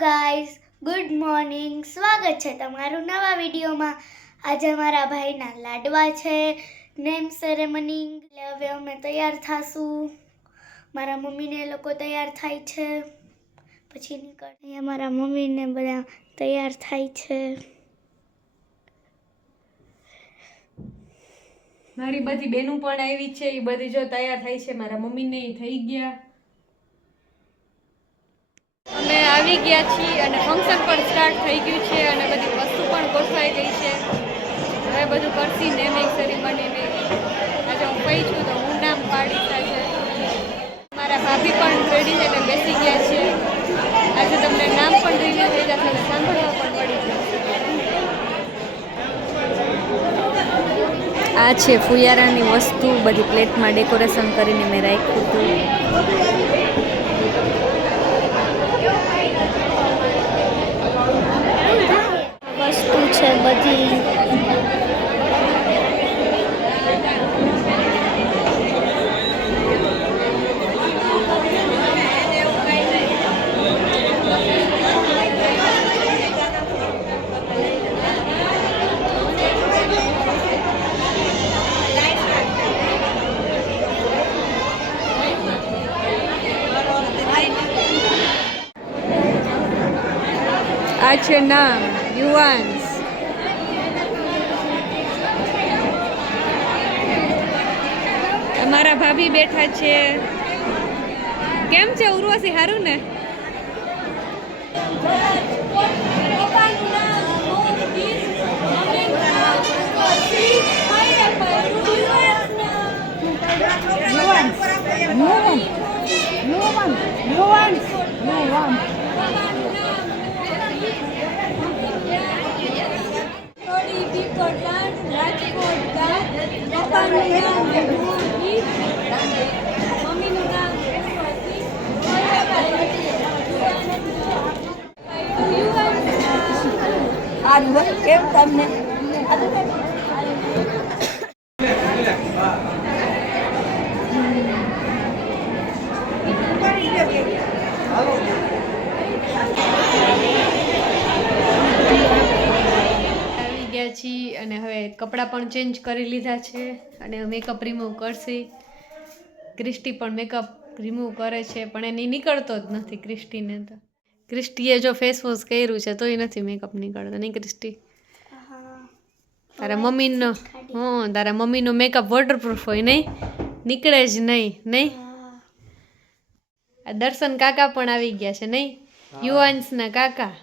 Guys, good morning. સ્વાગત છે તમારું નવા વિડીયોમાં. આજે મારા ભાઈના લાડવા છે, નેમ સેરેમની. એટલે હવે અમે તૈયાર થાશું. મારા મમ્મીને એ લોકો તૈયાર થાય છે, પછી નીકળ. અહીંયા મારા મમ્મીને બધા તૈયાર થાય છે. મારી બધી બેનું પણ આવી છે, એ બધી જો તૈયાર થઈ છે. મારા મમ્મીને થઈ ગયા. અમે આવી ગયા છીએ અને ફંક્શન પણ સ્ટાર્ટ થઈ ગયું છે અને બધી વસ્તુ પણ ગોઠવાઈ ગઈ છે. હવે બધું કરશી નેમિંગ સેરેમનીની. આજે હું પઈ છું તો હું નામ પાડી છે. મારા ભાભી પણ રેડી થઈને બેસી ગયા છે. આજે તમને નામ પણ રિવીલ થઈ જશે અને સાંભળવા પણ મળી જશે. આ છે ફુયારાની વસ્તુ, બધી પ્લેટમાં ડેકોરેશન કરીને મેં રાખ્યું હતું. વસ્તુ છે બધી. આ છે નામ યુવાન્સ. અમારા ભાભી બેઠા છે. કેમ છે ઉર્વશી, સારું ને? કેમ તમને છીએ અને હવે કપડાં પણ ચેન્જ કરી લીધા છે અને મેકઅપ રિમૂવ કરશે. ક્રિસ્ટી પણ મેકઅપ રિમૂવ કરે છે, પણ એની નીકળતો જ નથી ક્રિસ્ટીને. તો ક્રિસ્ટીએ જો ફેસ વોશ કર્યું છે તોય નથી મેકઅપ નીકળતો, નહીં ક્રિસ્ટી? તારા મમ્મીનો તારા મમ્મીનો મેકઅપ વોટરપ્રૂફ હોય, નહીં નીકળે જ નહીં. નહીં આ દર્શન કાકા પણ આવી ગયા છે, નહીં? યુવાન્સના કાકા.